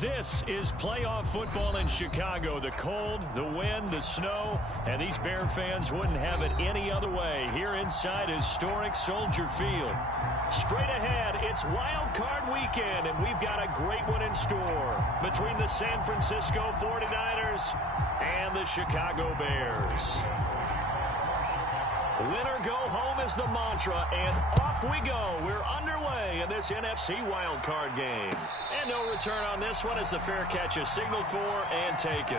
This is playoff football in Chicago. The cold, the wind, the snow, and these Bear fans wouldn't have it any other way here inside historic Soldier Field. Straight ahead, it's Wild Card Weekend, and we've got a great one in store between the San Francisco 49ers and the Chicago Bears. Win or go home is the mantra, and off we go. We're underway in this NFC wildcard game. And no return on this one as the fair catch is signaled for and taken.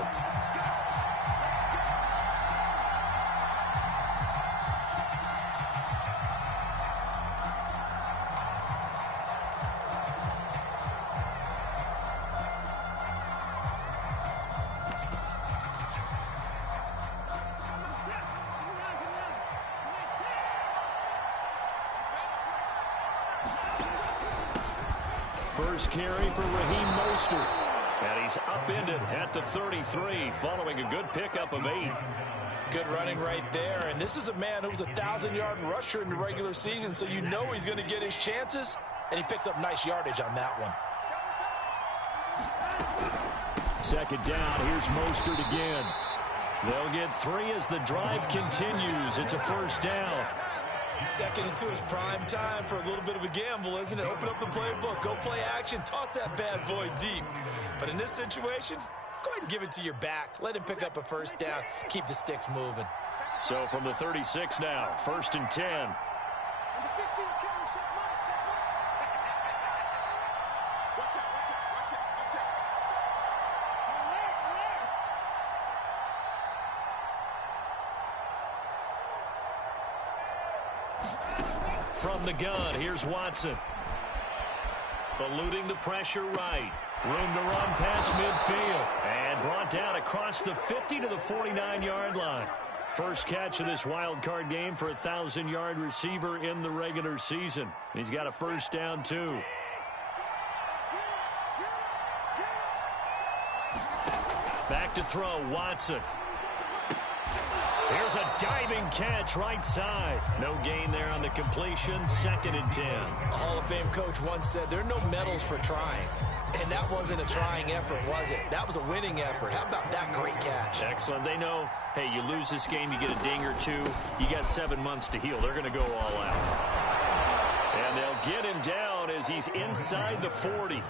First carry for Raheem Mostert. And he's upended at the 33 following a good pickup of 8. Good running right there. And this is a man who was a 1,000-yard rusher in the regular season, so you know he's going to get his chances. And he picks up nice yardage on that one. Second down. Here's Mostert again. They'll get 3 as the drive continues. It's a first down. Second into his prime time for a little bit of a gamble, isn't it? Open up the playbook, go play action, toss that bad boy deep. But in this situation, go ahead and give it to your back. Let him pick up a first down. Keep the sticks moving. So from the 36 now, first and 10. Number 16's coming, check mark, check mark. Watch out, watch out, watch out, watch out. Alert. From the gun, here's Watson. Eluding the pressure right. Room to run past midfield. And brought down across the 50 to the 49-yard line. First catch of this wild card game for a 1,000-yard receiver in the regular season. He's got a first down, too. Back to throw, Watson. Here's a diving catch right side. No gain there on the completion. Second and 10. A Hall of Fame coach once said there are no medals for trying. And that wasn't a trying effort, was it? That was a winning effort. How about that great catch? Excellent. They know, hey, you lose this game, you get a ding or two. You got 7 months to heal. They're going to go all out. And they'll get him down as he's inside the 40.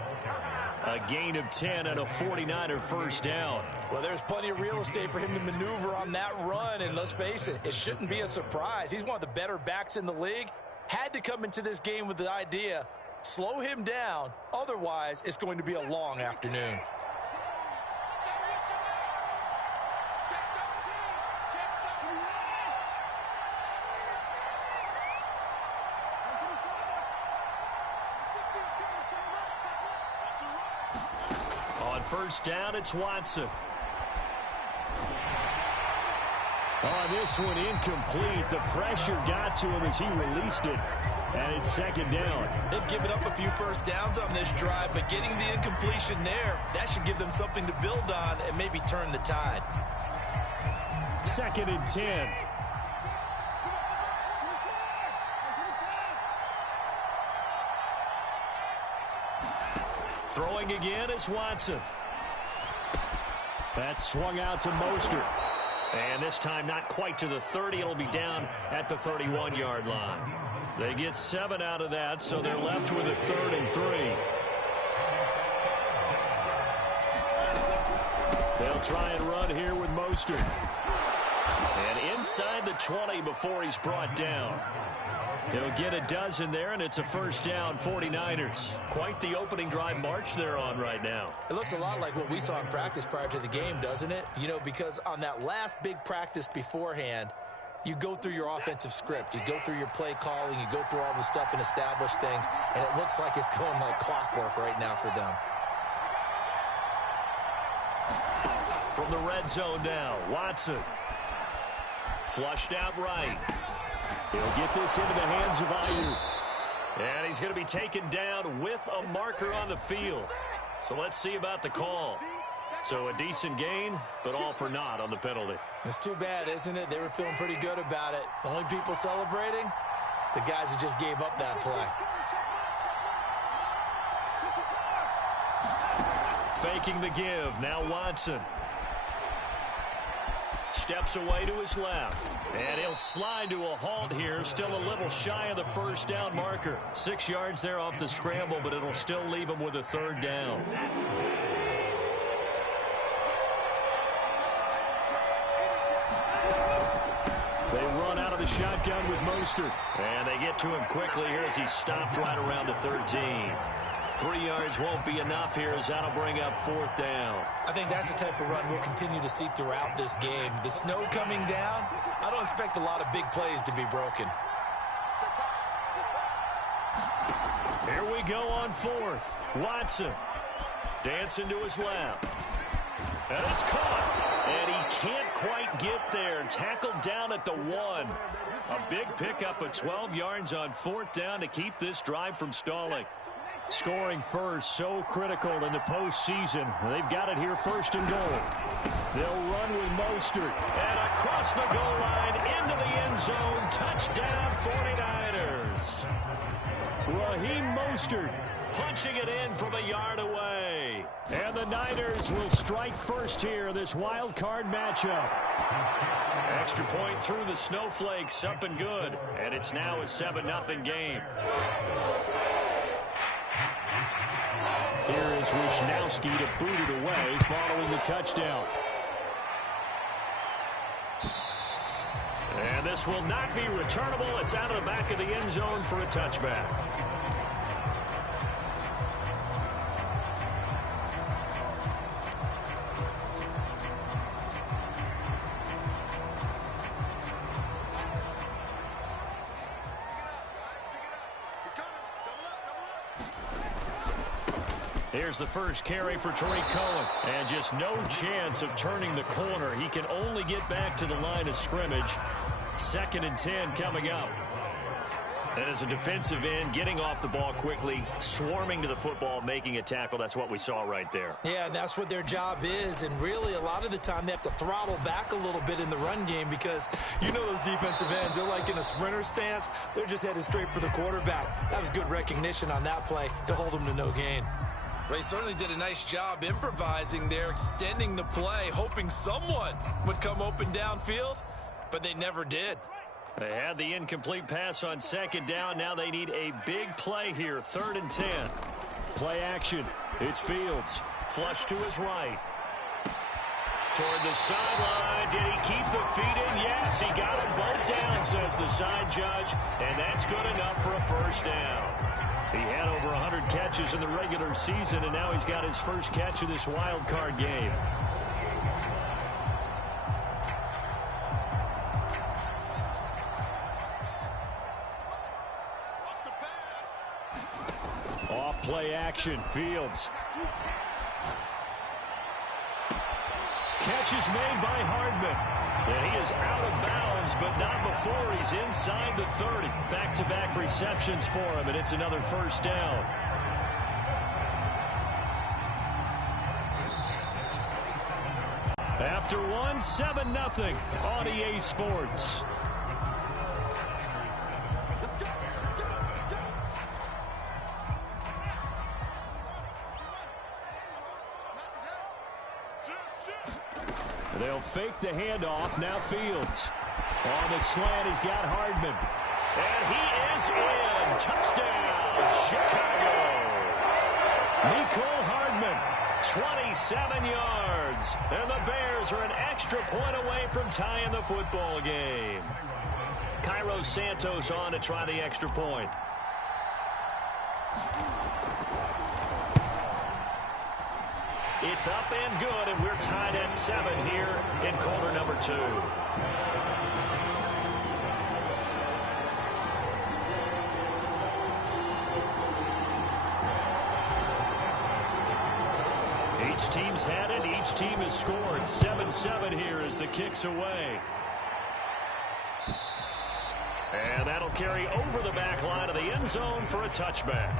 A gain of 10 and a 49er first down. Well, there's plenty of real estate for him to maneuver on that run. And let's face it, it shouldn't be a surprise. He's one of the better backs in the league. Had to come into this game with the idea, slow him down. Otherwise, it's going to be a long afternoon. First down, it's Watson. On this one, incomplete. The pressure got to him as he released it. And it's second down. They've given up a few first downs on this drive, but getting the incompletion there, that should give them something to build on and maybe turn the tide. Second and 10. Throwing again is Watson. That's swung out to Mostert. And this time not quite to the 30. It'll be down at the 31-yard line. They get 7 out of that, so they're left with a 3rd and 3. They'll try and run here with Mostert. And inside the 20 before he's brought down. He'll get a dozen there, and it's a first down, 49ers. Quite the opening drive march they're on right now. It looks a lot like what we saw in practice prior to the game, doesn't it? You know, because on that last big practice beforehand, you go through your offensive script. You go through your play calling. You go through all the stuff and establish things, and it looks like it's going like clockwork right now for them. From the red zone now, Watson. Flushed out right. He'll get this into the hands of Ayuk. And he's going to be taken down with a marker on the field. So let's see about the call. So a decent gain, but all for naught on the penalty. It's too bad, isn't it? They were feeling pretty good about it. The only people celebrating, the guys who just gave up that play. faking the give. Now Watson. Steps away to his left. And he'll slide to a halt here. Still a little shy of the first down marker. 6 yards there off the scramble, but it'll still leave him with a third down. They run out of the shotgun with Mostert. And they get to him quickly here as he's stopped right around the 13. 3 yards won't be enough here as that'll bring up fourth down. I think that's the type of run we'll continue to see throughout this game. The snow coming down, I don't expect a lot of big plays to be broken. Here we go on fourth. Watson dancing to his left. And it's caught. And he can't quite get there. Tackled down at the 1. A big pickup of 12 yards on fourth down to keep this drive from stalling. Scoring first, so critical in the postseason. They've got it here first and goal. They'll run with Mostert. And across the goal line, into the end zone. Touchdown, 49ers. Raheem Mostert punching it in from a yard away. And the Niners will strike first here, this wild card matchup. Extra point through the snowflakes, up and good. And it's now a 7-0 game. Here is Wishnowski to boot it away following the touchdown. And this will not be returnable. It's out of the back of the end zone for a touchback. Here's the first carry for Tariq Cohen. And just no chance of turning the corner. He can only get back to the line of scrimmage. 2nd and 10 coming up. And as a defensive end, getting off the ball quickly, swarming to the football, making a tackle. That's what we saw right there. Yeah, and that's what their job is. And really, a lot of the time, they have to throttle back a little bit in the run game because you know those defensive ends, they're like in a sprinter stance. They're just headed straight for the quarterback. That was good recognition on that play to hold them to no gain. They certainly did a nice job improvising there, extending the play, hoping someone would come open downfield, but they never did. They had the incomplete pass on 2nd down. Now they need a big play here, 3rd and 10. Play action. It's Fields. Flush to his right. Toward the sideline. Did he keep the feet in? Yes, he got them both down, says the side judge, and that's good enough for a first down. He had over 100 catches in the regular season, and now he's got his first catch of this wild card game. Off play action, Fields. Catch is made by Hardman. And he is out of bounds, but not before he's inside the 30. Back-to-back receptions for him, and it's another first down. After one, 7-0 on EA Sports. They'll fake the handoff. Now Fields. On the slant, he's got Hardman. And he is in. Touchdown, Chicago. Nicole Hardman, 27 yards. And the Bears are an extra point away from tying the football game. Cairo Santos on to try the extra point. It's up and good, and we're tied at 7 here in quarter number 2. Each team's had it. Each team has scored. 7-7 here as the kick's away. And that'll carry over the back line of the end zone for a touchback.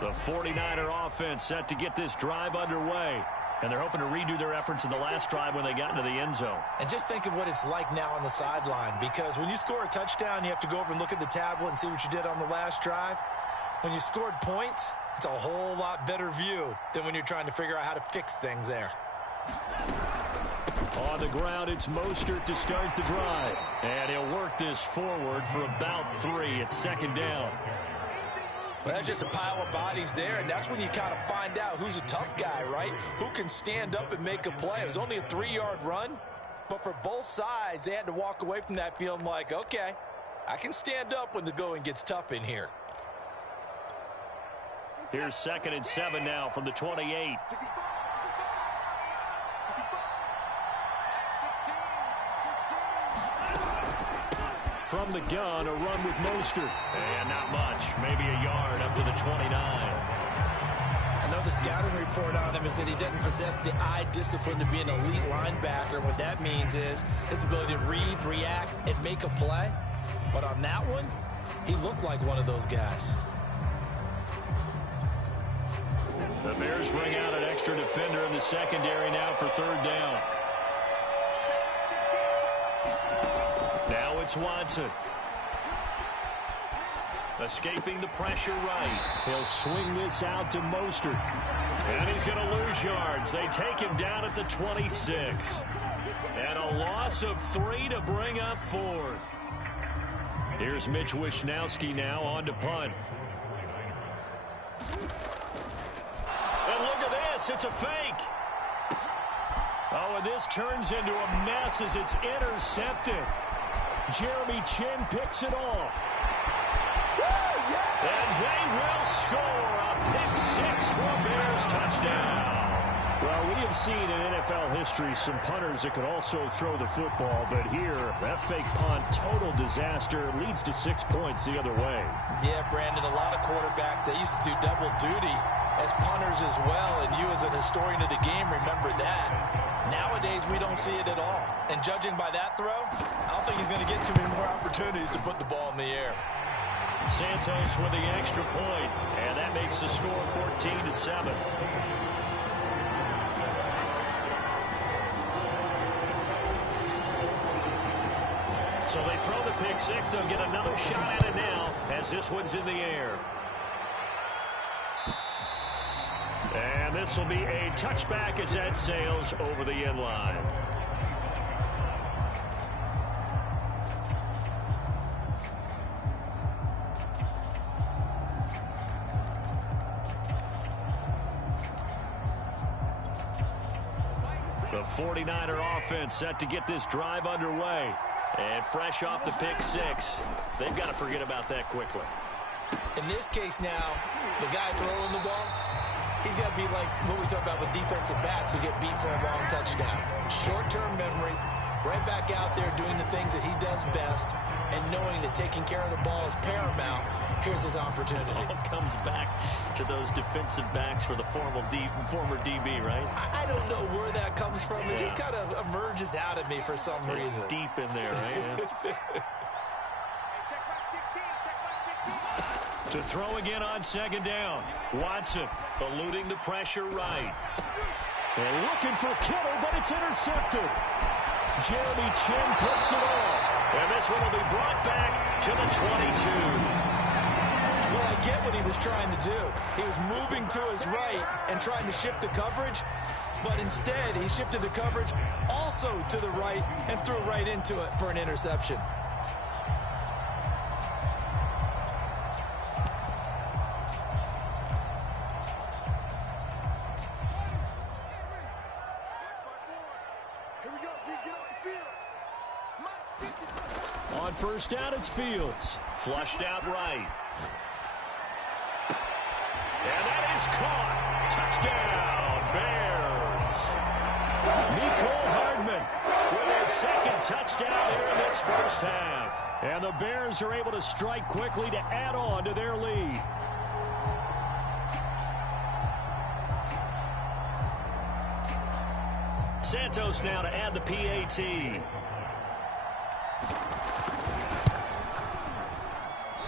The 49er offense set to get this drive underway. And they're hoping to redo their efforts in the last drive when they got into the end zone. And just think of what it's like now on the sideline, because when you score a touchdown, you have to go over and look at the tablet and see what you did on the last drive. When you scored points, it's a whole lot better view than when you're trying to figure out how to fix things there. On the ground, it's Mostert to start the drive. And he'll work this forward for about 3. It's second down. But that's just a pile of bodies there, and that's when you kind of find out who's a tough guy, right? Who can stand up and make a play. It was only a 3-yard run, but for both sides, they had to walk away from that feeling like, okay, I can stand up when the going gets tough in here. Here's 2nd and 7 now from the 28. From the gun, a run with Mostert. And not much, maybe a yard up to the 29. I know the scouting report on him is that he doesn't possess the eye discipline to be an elite linebacker. What that means is his ability to read, react, and make a play. But on that one, he looked like one of those guys. The Bears bring out an extra defender in the secondary now for 3rd down. Now it's Watson. Escaping the pressure right. He'll swing this out to Mostert. And he's going to lose yards. They take him down at the 26. And a loss of 3 to bring up 4th. Here's Mitch Wishnowski now on to punt. And look at this. It's a fake. Oh, and this turns into a mess as it's intercepted. Jeremy Chin picks it off. And they will score a pick 6 for Bears touchdown. Well, we have seen in NFL history some punters that could also throw the football, but here, that fake punt, total disaster, leads to 6 points the other way. Yeah, Brandon, a lot of quarterbacks, they used to do double duty as punters as well, and you as an historian of the game remember that. Nowadays, we don't see it at all. And judging by that throw, I don't think he's going to get too many more opportunities to put the ball in the air. Santos with the extra point, and that makes the score 14-7. So they throw the pick 6. They'll get another shot at it now as this one's in the air. And this will be a touchback as that sails over the end line. The 49er offense set to get this drive underway. And fresh off the pick 6, they've got to forget about that quickly. In this case now, the guy throwing the ball, he's got to be like what we talk about with defensive backs who get beat for a long touchdown. Short-term memory, right back out there doing the things that he does best, and knowing that taking care of the ball is paramount. Here's his opportunity. All comes back to those defensive backs for the former DB, right? I don't know where that comes from. It just kind of emerges out of me for some reason. Deep in there, right? To throw again on 2nd down. Watson eluding the pressure right. And looking for Kittle, but it's intercepted. Jeremy Chin puts it off. And this one will be brought back to the 22. Well, I get what he was trying to do. He was moving to his right and trying to shift the coverage, but instead he shifted the coverage also to the right and threw right into it for an interception. On 1st down, it's Fields. Flushed out right. And that is caught. Touchdown, Bears. Nicole Hardman with his 2nd touchdown here in this 1st half. And the Bears are able to strike quickly to add on to their lead. Santos now to add the PAT.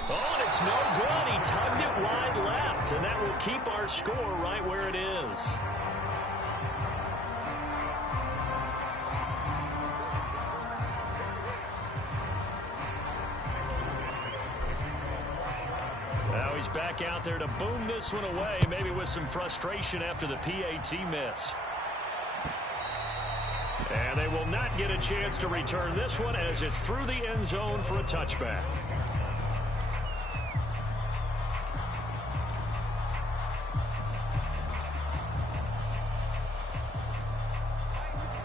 Oh, and it's no good. He tugged it wide left. yards, and that will keep our score right where it is. Now he's back out there to boom this one away, maybe with some frustration after the PAT miss. And they will not get a chance to return this one as it's through the end zone for a touchback.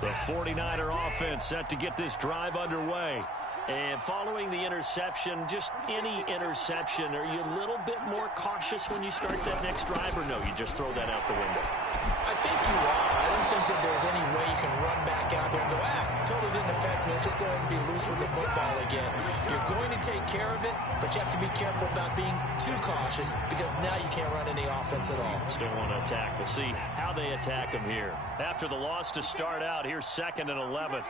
The 49er offense set to get this drive underway. And following the interception, just any interception, are you a little bit more cautious when you start that next drive, or no, you just throw that out the window? I think you are. I don't think that there's any way you can run back out there and go, totally didn't affect me. Let's just go ahead and be loose with the football again. You're going to take care of it, but you have to be careful about being too cautious because now you can't run any offense at all. Still want to attack. We'll see how they attack him here. After the loss to start out, here's 2nd and 11.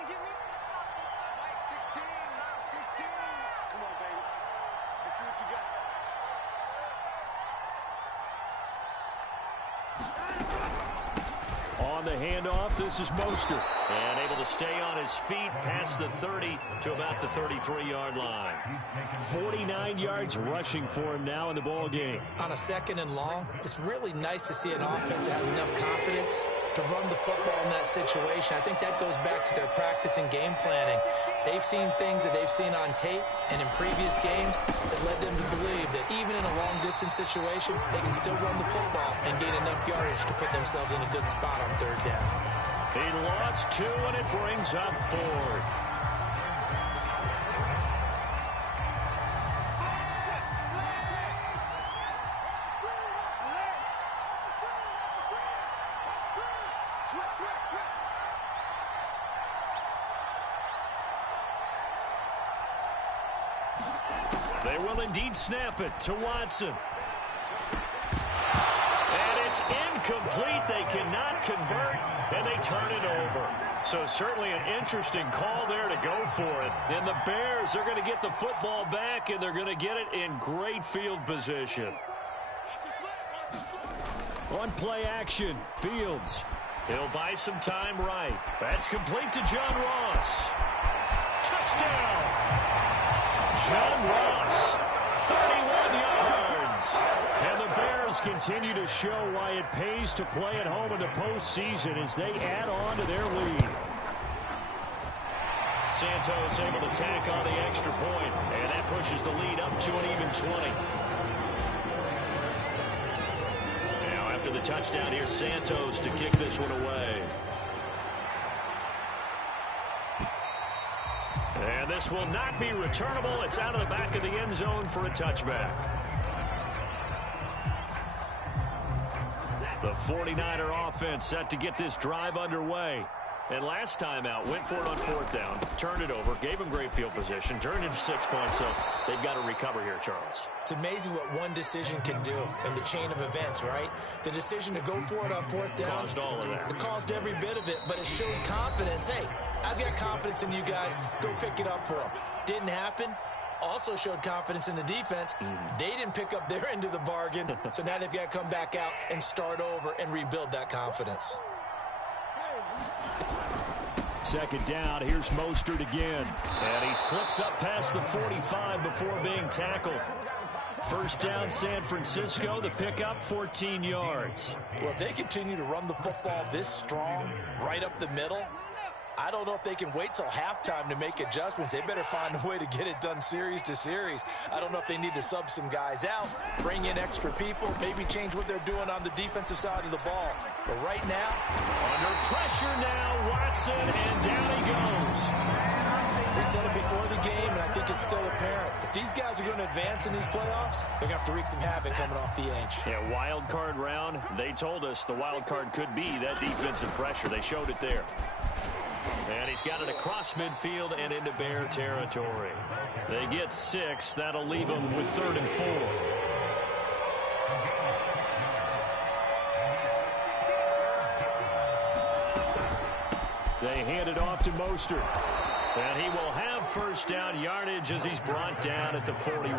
On the handoff, this is Mostert. And able to stay on his feet past the 30 to about the 33-yard line. 49 yards rushing for him now in the ball game. On a 2nd and long, it's really nice to see an offense that has enough confidence to run the football in that situation. I think that goes back to their practice and game planning. They've seen things that they've seen on tape and in previous games that led them to believe that even in a long-distance situation, they can still run the football and gain enough yardage to put themselves in a good spot on 3rd down. He lost 2, and it brings up 4th. They will indeed snap it to Watson. And it's incomplete. They cannot convert, and they turn it over. So certainly an interesting call there to go for it. And the Bears are going to get the football back, and they're going to get it in great field position. On play action, Fields. He'll buy some time right. That's complete to John Ross. Touchdown! John Ross, 31 yards. And the Bears continue to show why it pays to play at home in the postseason as they add on to their lead. Santos able to tack on the extra point, and that pushes the lead up to an even 20. Now after the touchdown, here's Santos to kick this one away. And this will not be returnable. It's out of the back of the end zone for a touchback. The 49er offense set to get this drive underway. And last time out, went for it on 4th down, turned it over, gave them great field position, turned into 6 points, so they've got to recover here, Charles. It's amazing what one decision can do in the chain of events, right? The decision to go for it on 4th down. Caused all of that. It caused every bit of it, but it showed confidence. Hey, I've got confidence in you guys. Go pick it up for them. Didn't happen. Also showed confidence in the defense. They didn't pick up their end of the bargain, so now they've got to come back out and start over and rebuild that confidence. 2nd down, here's Mostert again. And he slips up past the 45 before being tackled. 1st down, San Francisco. The pickup, 14 yards. Well, if they continue to run the football this strong, right up the middle, I don't know if they can wait till halftime to make adjustments. They better find a way to get it done series to series. I don't know if they need to sub some guys out, bring in extra people, maybe change what they're doing on the defensive side of the ball. But right now, under pressure now, Watson, and down he goes. We said it before the game, and I think it's still apparent. If these guys are going to advance in these playoffs, they're going to have to wreak some havoc coming off the edge. Yeah, wild card round. They told us the wild card could be that defensive pressure. They showed it there. And he's got it across midfield and into Bear territory. They get 6. That'll leave them with 3rd and 4. They hand it off to Mostert. And he will have 1st down yardage as he's brought down at the 41.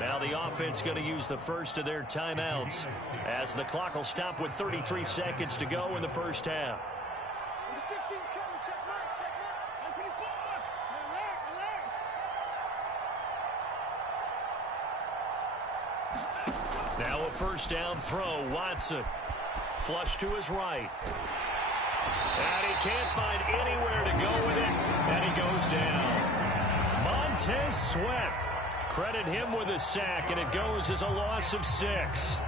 Now the offense going to use the first of their timeouts as the clock will stop with 33 seconds to go in the first half. The 16's coming. Check mark. Check mark. Open the ball. Alert. Now a first down throw. Watson. Flush to his right. And he can't find anywhere to go with it. And he goes down. Montez Sweat. Credit him with a sack, and it goes as a loss of 6.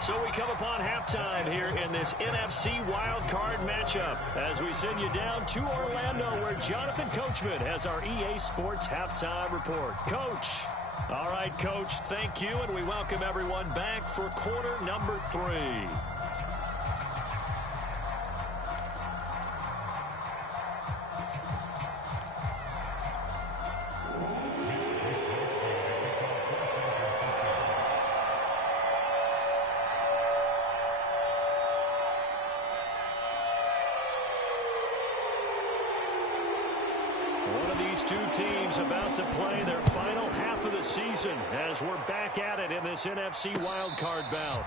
So we come upon halftime here in this NFC Wild Card matchup as we send you down to Orlando where Jonathan Coachman has our EA Sports Halftime Report. Coach. All right, Coach, thank you, and we welcome everyone back for quarter number 3. One of these two teams about to play their final half of the season as we're back at it in this NFC wildcard bout.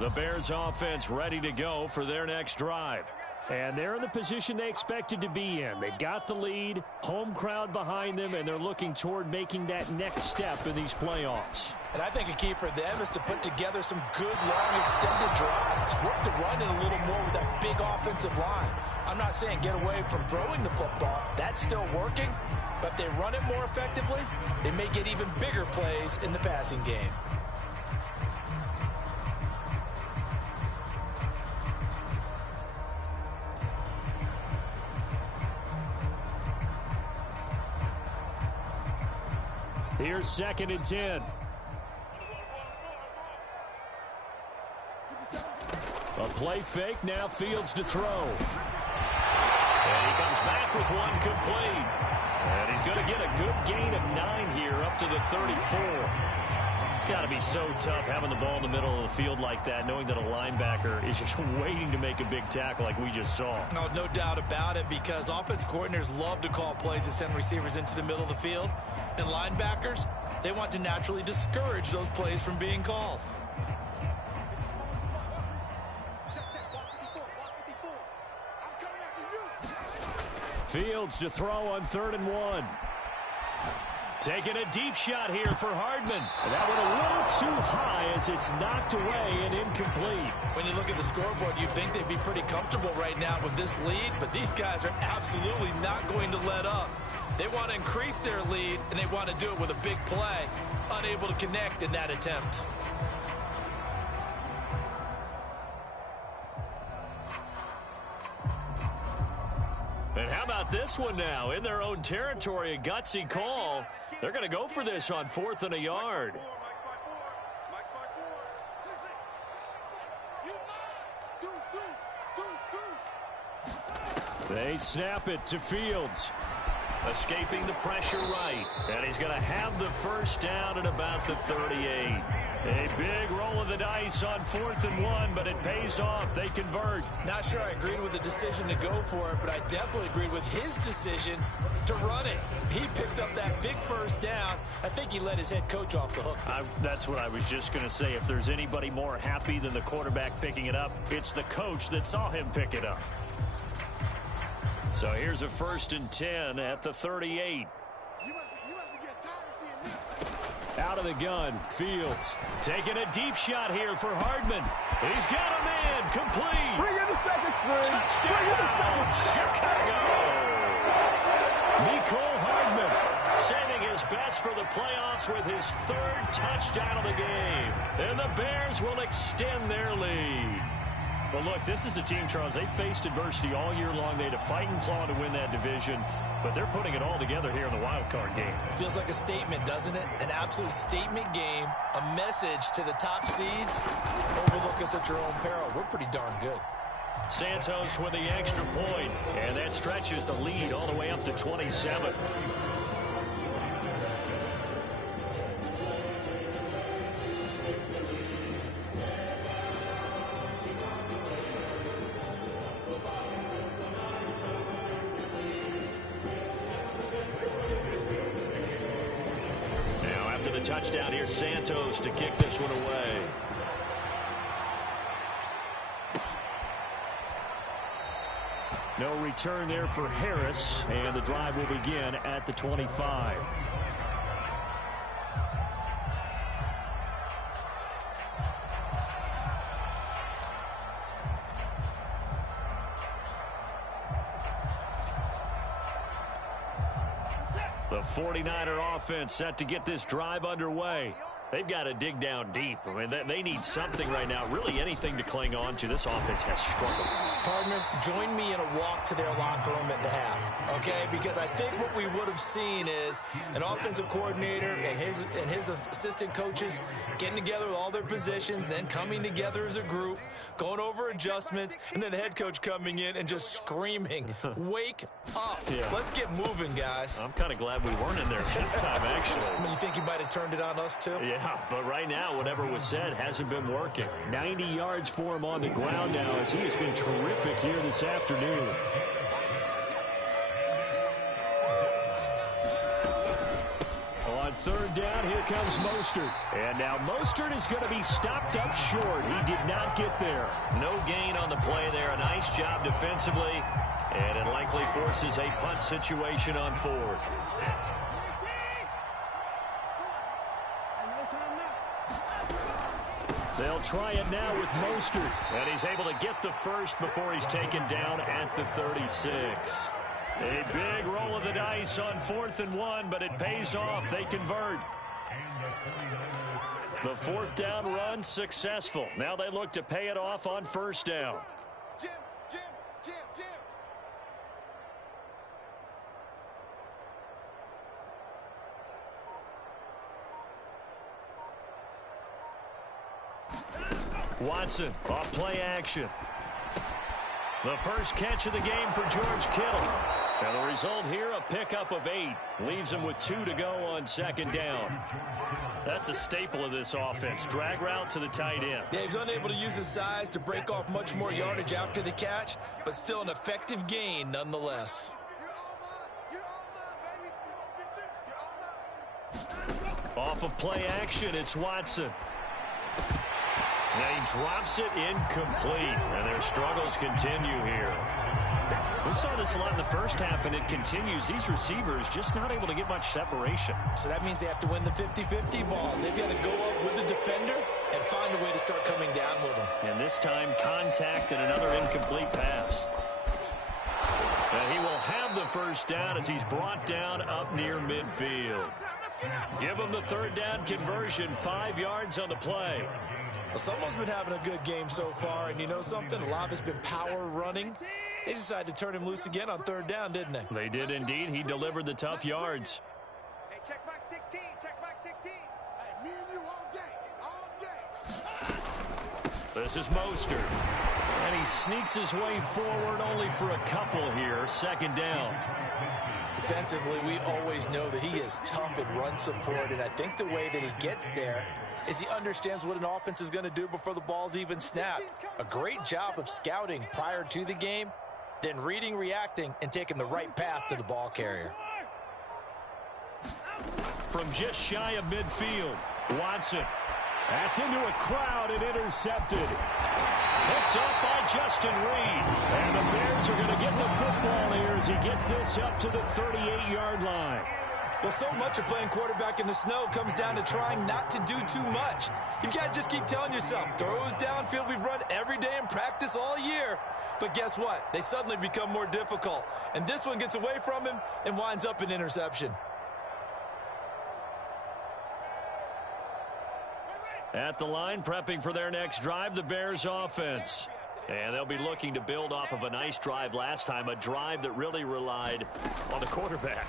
The Bears offense ready to go for their next drive. And they're in the position they expected to be in. They've got the lead, home crowd behind them, and they're looking toward making that next step in these playoffs. And I think a key for them is to put together some good, long, extended drives. Work to run it a little more with that big offensive line. I'm not saying get away from throwing the football. That's still working. But if they run it more effectively, they may get even bigger plays in the passing game. Here's 2nd and 10. A play fake, now Fields to throw. And he comes back with one complete. And he's going to get a good gain of 9 here up to the 34. It's got to be so tough having the ball in the middle of the field like that, knowing that a linebacker is just waiting to make a big tackle like we just saw. No doubt about it, because offense coordinators love to call plays to send receivers into the middle of the field. And linebackers, they want to naturally discourage those plays from being called. Fields to throw on 3rd and 1. Taking a deep shot here for Hardman. And that went a little too high as it's knocked away and incomplete. When you look at the scoreboard, you'd think they'd be pretty comfortable right now with this lead, but these guys are absolutely not going to let up. They want to increase their lead, and they want to do it with a big play. Unable to connect in that attempt. And how about this one now? In their own territory, a gutsy call. They're going to go for this on 4th and a yard. They snap it to Fields. Escaping the pressure right. And he's going to have the first down at about the 38. A big roll of the dice on 4th and 1, but it pays off. They convert. Not sure I agreed with the decision to go for it, but I definitely agreed with his decision to run it. He picked up that big first down. I think he let his head coach off the hook. That's what I was just going to say. If there's anybody more happy than the quarterback picking it up, it's the coach that saw him pick it up. So here's a 1st and 10 at the 38. Out of the gun, Fields taking a deep shot here for Hardman. He's got a man, complete. Bring in the second string. Touchdown, Chicago. Nicole Hardman saving his best for the playoffs with his 3rd touchdown of the game. And the Bears will extend their lead. Well, look, this is a team, Charles. They faced adversity all year long. They had a fighting claw to win that division, but they're putting it all together here in the wild card game. Feels like a statement, doesn't it? An absolute statement game, a message to the top seeds. Overlook us at your own peril. We're pretty darn good. Santos with the extra point, and that stretches the lead all the way up to 27. Now after the touchdown, here's Santos to kick this one away. No return there for Harris, and the drive will begin at the 25. The 49er offense set to get this drive underway. They've got to dig down deep. I mean, they need something right now, really anything to cling on to. This offense has struggled. Hardman, join me in a walk to their locker room at the half, okay? Because I think what we would have seen is an offensive coordinator and his assistant coaches getting together with all their positions, then coming together as a group, going over adjustments, and then the head coach coming in and just screaming, wake up. Yeah. Let's get moving, guys. I'm kind of glad we weren't in there at that time, actually. I mean, you think he might have turned it on us, too? Yeah, but right now, whatever was said hasn't been working. 90 yards for him on the ground now as he has been terrific here this afternoon. On third down, here comes Mostert. And now Mostert is going to be stopped up short. He did not get there. No gain on the play there. A nice job defensively. And it likely forces a punt situation on fourth. They'll try it now with Mostert. And he's able to get the first before he's taken down at the 36. A big roll of the dice on 4th and 1, but it pays off. They convert. The 4th down run successful. Now they look to pay it off on 1st down. Jim. Watson off play action. The first catch of the game for George Kittle. And the result here, a pickup of 8. Leaves him with 2 to go on 2nd down. That's a staple of this offense. Drag route to the tight end. Yeah, he's unable to use his size to break off much more yardage after the catch, but still an effective gain nonetheless. Off of play action, it's Watson. Now he drops it incomplete, and their struggles continue here. We saw this a lot in the first half, and it continues. These receivers just not able to get much separation. So that means they have to win the 50-50 balls. They've got to go up with the defender and find a way to start coming down with them. And this time, contact and another incomplete pass. And he will have the first down as he's brought down up near midfield. Give him the 3rd down conversion, 5 yards on the play. Well, someone's been having a good game so far, and you know something? A lot of it's been power running. They decided to turn him loose again on 3rd down, didn't they? They did indeed. He delivered the tough yards. Hey, check back 16. Check back 16. Hey, me and you all day. This is Mostert. And he sneaks his way forward only for a couple here. 2nd down. Defensively, we always know that he is tough in run support, and I think the way that he gets there is he understands what an offense is going to do before the ball's even snapped. A great job of scouting prior to the game, then reading, reacting, and taking the right path to the ball carrier. From just shy of midfield, Watson. That's into a crowd and intercepted. Picked up by Justin Reed. And the Bears are going to get the football here as he gets this up to the 38-yard line. Well, so much of playing quarterback in the snow comes down to trying not to do too much. You've got to just keep telling yourself, throws downfield we've run every day in practice all year. But guess what? They suddenly become more difficult. And this one gets away from him and winds up an interception. At the line, prepping for their next drive, the Bears offense. And they'll be looking to build off of a nice drive last time, a drive that really relied on the quarterback.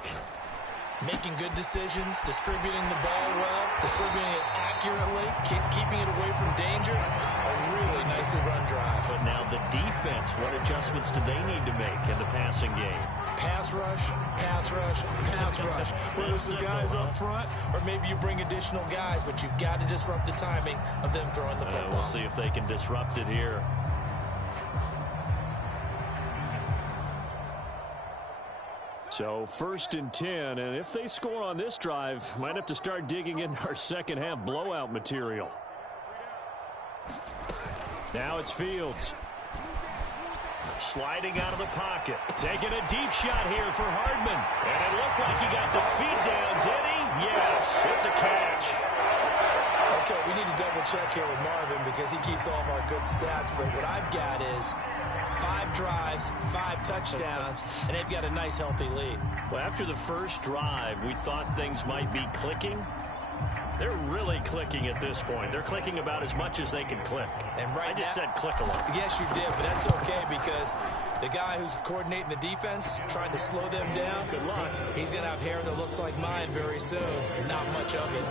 Making good decisions, distributing the ball well, distributing it accurately, keeping it away from danger. A really nicely run drive. But now the defense, what adjustments do they need to make in the passing game? Pass rush, pass rush, pass rush. Whether it's the guys up front or maybe you bring additional guys, but you've got to disrupt the timing of them throwing the football. We'll see if they can disrupt it here. So 1st and 10, and if they score on this drive, might have to start digging into our second half blowout material. Now it's Fields. Sliding out of the pocket. Taking a deep shot here for Hardman. And it looked like he got the feet down, did he? Yes, it's a catch. Okay, we need to double check here with Marvin because he keeps all of our good stats, but what I've got is 5 drives, 5 touchdowns, and they've got a nice, healthy lead. Well, after the first drive, we thought things might be clicking. They're really clicking at this point. They're clicking about as much as they can click. And I just said click a lot. Yes, you did, but that's okay because the guy who's coordinating the defense, trying to slow them down, good luck. He's going to have hair that looks like mine very soon. Not much of it.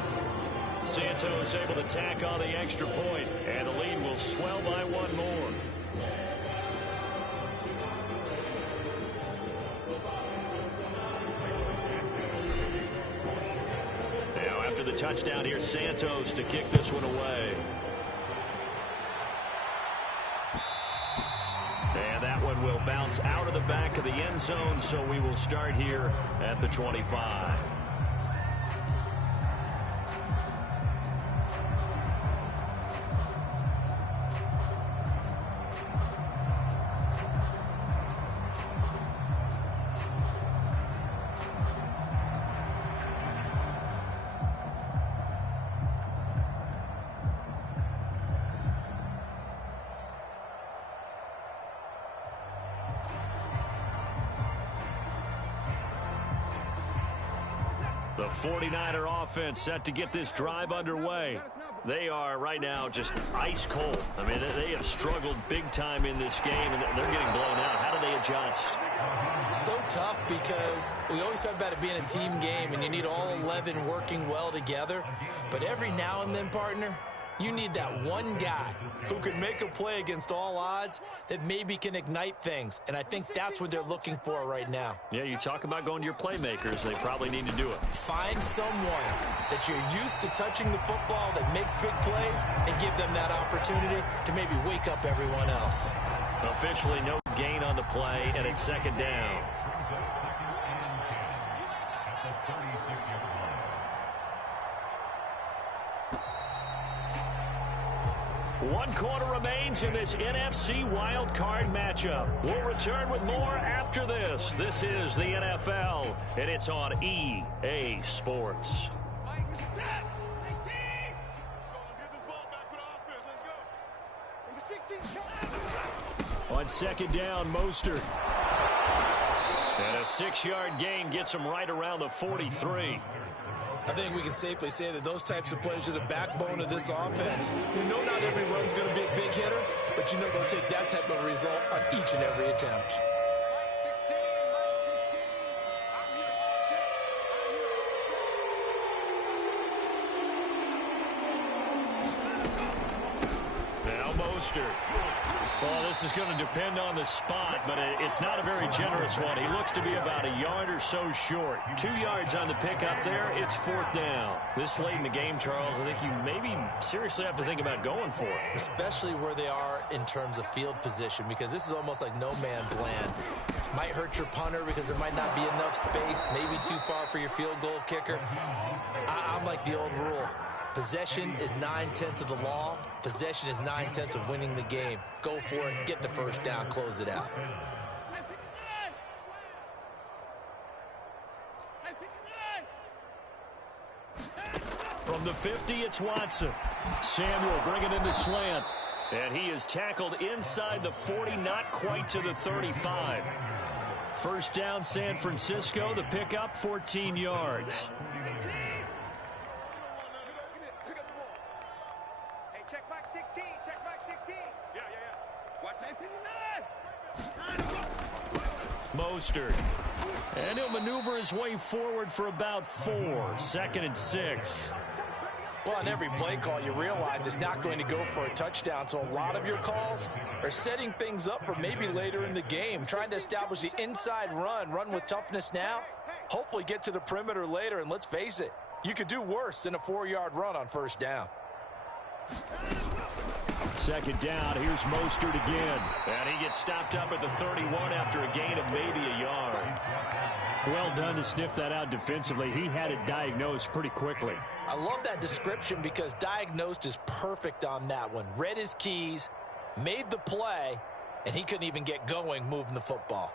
Santos able to tack on the extra point, and the lead will swell by 1 more. Now after the touchdown here, Santos to kick this one away. And that one will bounce out of the back of the end zone, so we will start here at the 25. The 49er offense set to get this drive underway. They are right now just ice cold. I mean, they have struggled big time in this game, and they're getting blown out. How do they adjust? So tough because we always talk about it being a team game, and you need all 11 working well together. But every now and then, partner, you need that one guy who can make a play against all odds that maybe can ignite things. And I think that's what they're looking for right now. Yeah, you talk about going to your playmakers. They probably need to do it. Find someone that you're used to touching the football that makes big plays and give them that opportunity to maybe wake up everyone else. Officially no gain on the play, and it's 2nd down. One quarter remains in this NFC wildcard matchup. We'll return with more after this. This is the NFL, and it's on EA Sports. On 2nd down, Mostert. And a 6-yard gain gets him right around the 43. I think we can safely say that those types of plays are the backbone of this offense. You know not every run's going to be a big hitter, but you know they'll take that type of result on each and every attempt. Now Mostert. Well, this is going to depend on the spot, but it's not a very generous one. He looks to be about a yard or so short. 2 yards on the pickup there. It's 4th down. This late in the game, Charles, I think you maybe seriously have to think about going for it. Especially where they are in terms of field position, because this is almost like no man's land. Might hurt your punter because there might not be enough space, maybe too far for your field goal kicker. I'm like the old rule. Possession is 9/10 of the law. Possession is 9/10 of winning the game. Go for it, get the first down, close it out. From the 50, it's Watson. Samuel bringing in the slant. And he is tackled inside the 40, not quite to the 35. 1st down, San Francisco. The pickup, 14 yards. Check back 16. Check back 16. Yeah. Mostert. And he'll maneuver his way forward for about 4. 2nd and 6. Well, on every play call, you realize it's not going to go for a touchdown, so a lot of your calls are setting things up for maybe later in the game, trying to establish the inside run with toughness now, hopefully get to the perimeter later, and let's face it, you could do worse than a 4-yard run on 1st down. 2nd down, here's Mostert again. And he gets stopped up at the 31 after a gain of maybe a yard. Well done to sniff that out defensively. He had it diagnosed pretty quickly. I love that description because diagnosed is perfect on that one. Read his keys, made the play, and he couldn't even get going moving the football.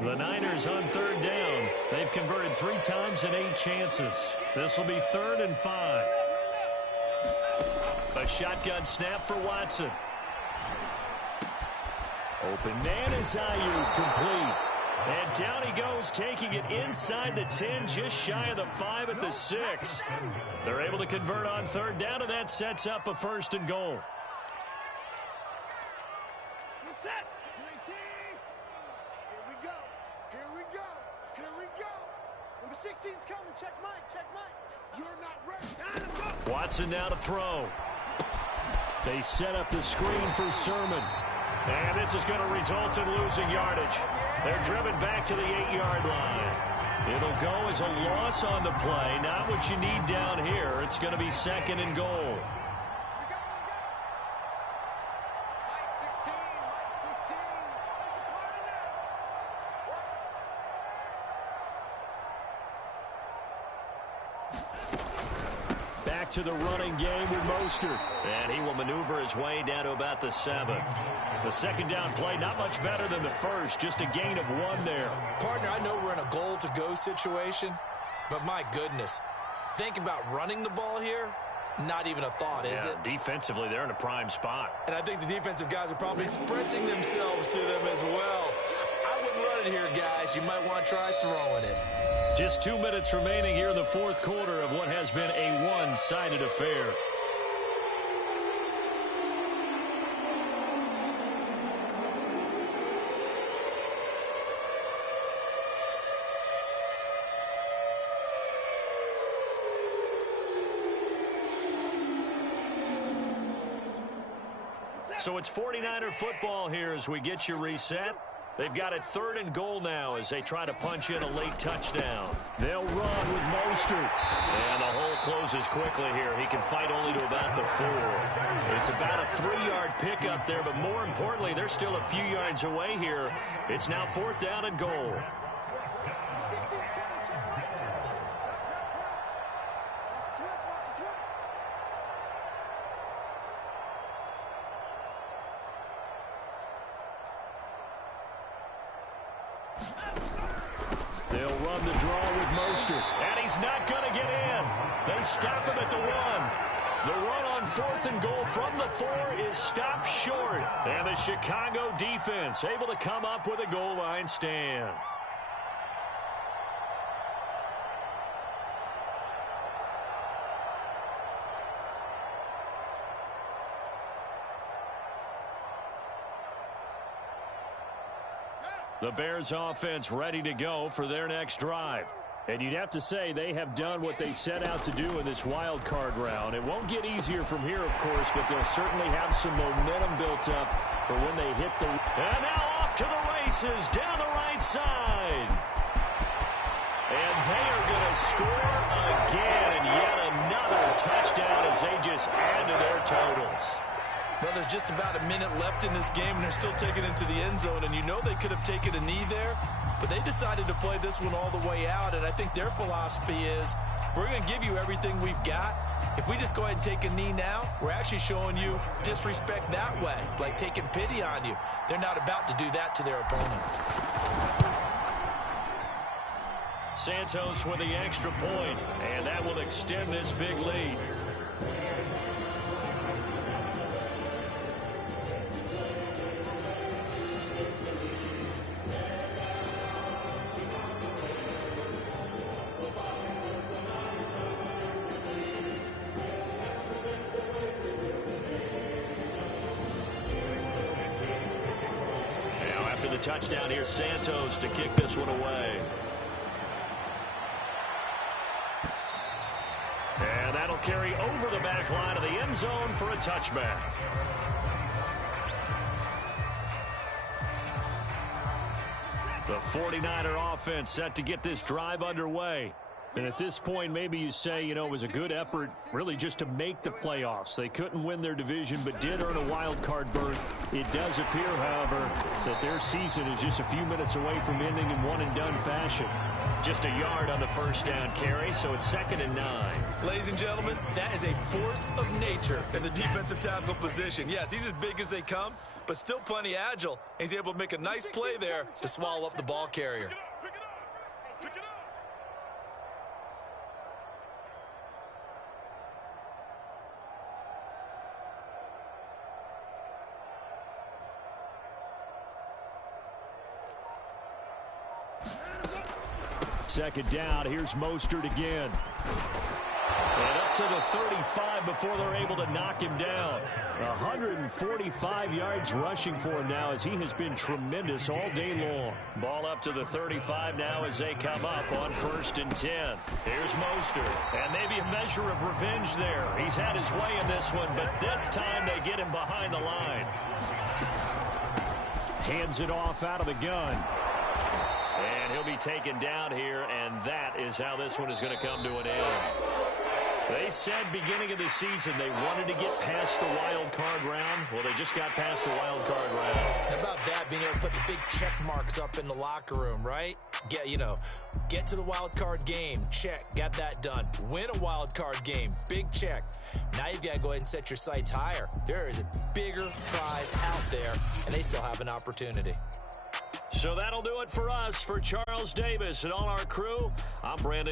The Niners on 3rd down. They've converted 3 times in 8 chances. This will be 3rd and 5. A shotgun snap for Watson. Open man is Ayuk, complete. And down he goes, taking it inside the 10, just shy of the 5 at the 6. They're able to convert on 3rd down, and that sets up a 1st and goal. Reset. 19. Here we go. Here we go. Here we go. Number 16's coming. Check Mike. Check Mike. You're not ready. Watson now to throw. They set up the screen for Sermon. And this is going to result in losing yardage. They're driven back to the 8-yard line. It'll go as a loss on the play. Not what you need down here. It's going to be 2nd and goal. Mike 16. Mike 16. Back to the running game with Mostert. And he will maneuver his way down to about the 7. The 2nd down play, not much better than the first. Just a gain of 1 there. Partner, I know we're in a goal-to-go situation, but my goodness. Think about running the ball here. Not even a thought, is it? Defensively, they're in a prime spot. And I think the defensive guys are probably expressing themselves to them as well. I wouldn't run it here, guys. You might want to try throwing it. Just 2 minutes remaining here in the 4th quarter of what has been a one-sided affair. So it's 49er football here as we get you reset. They've got it 3rd and goal now as they try to punch in a late touchdown. They'll run with Mostert. And the hole closes quickly here. He can fight only to about the 4. It's about a 3-yard pickup there, but more importantly, they're still a few yards away here. It's now 4th down and goal. They'll run the draw with Mostert. And he's not going to get in. They stop him at the 1. The run on 4th and goal from the 4 is stopped short. And the Chicago defense able to come up with a goal line stand. The Bears offense ready to go for their next drive. And you'd have to say they have done what they set out to do in this wild card round. It won't get easier from here, of course, but they'll certainly have some momentum built up for when they hit the... And now off to the races down the right side. And they are going to score again. Yet another touchdown as they just add to their totals. Well, there's just about a minute left in this game, and they're still taking it to the end zone. And you know they could have taken a knee there, but they decided to play this one all the way out. And I think their philosophy is, we're going to give you everything we've got. If we just go ahead and take a knee now, we're actually showing you disrespect that way, like taking pity on you. They're not about to do that to their opponent. Santos with the extra point, and that will extend this big lead. touchdown here. Santos to kick this one away. And that'll carry over the back line of the end zone for a touchback. The 49er offense set to get this drive underway. And at this point, maybe you say, it was a good effort really just to make the playoffs. They couldn't win their division, but did earn a wild card berth. It does appear, however, that their season is just a few minutes away from ending in one-and-done fashion. Just a yard on the first down carry, so it's 2nd and 9. Ladies and gentlemen, that is a force of nature in the defensive tackle position. Yes, he's as big as they come, but still plenty agile. He's able to make a nice play there to swallow up the ball carrier. Second down, here's Mostert again. And up to the 35 before they're able to knock him down. 145 yards rushing for him now as he has been tremendous all day long. Ball up to the 35 now as they come up on 1st and 10. Here's Mostert. And maybe a measure of revenge there. He's had his way in this one, but this time they get him behind the line. Hands it off out of the gun. And he'll be taken down here, and that is how this one is going to come to an end. They said beginning of the season they wanted to get past the wild card round. Well, they just got past the wild card round. How about that, being able to put the big check marks up in the locker room, right? Get to the wild card game. Check. Got that done. Win a wild card game. Big check. Now you've got to go ahead and set your sights higher. There is a bigger prize out there, and they still have an opportunity. So that'll do it for us. For Charles Davis and all our crew, I'm Brandon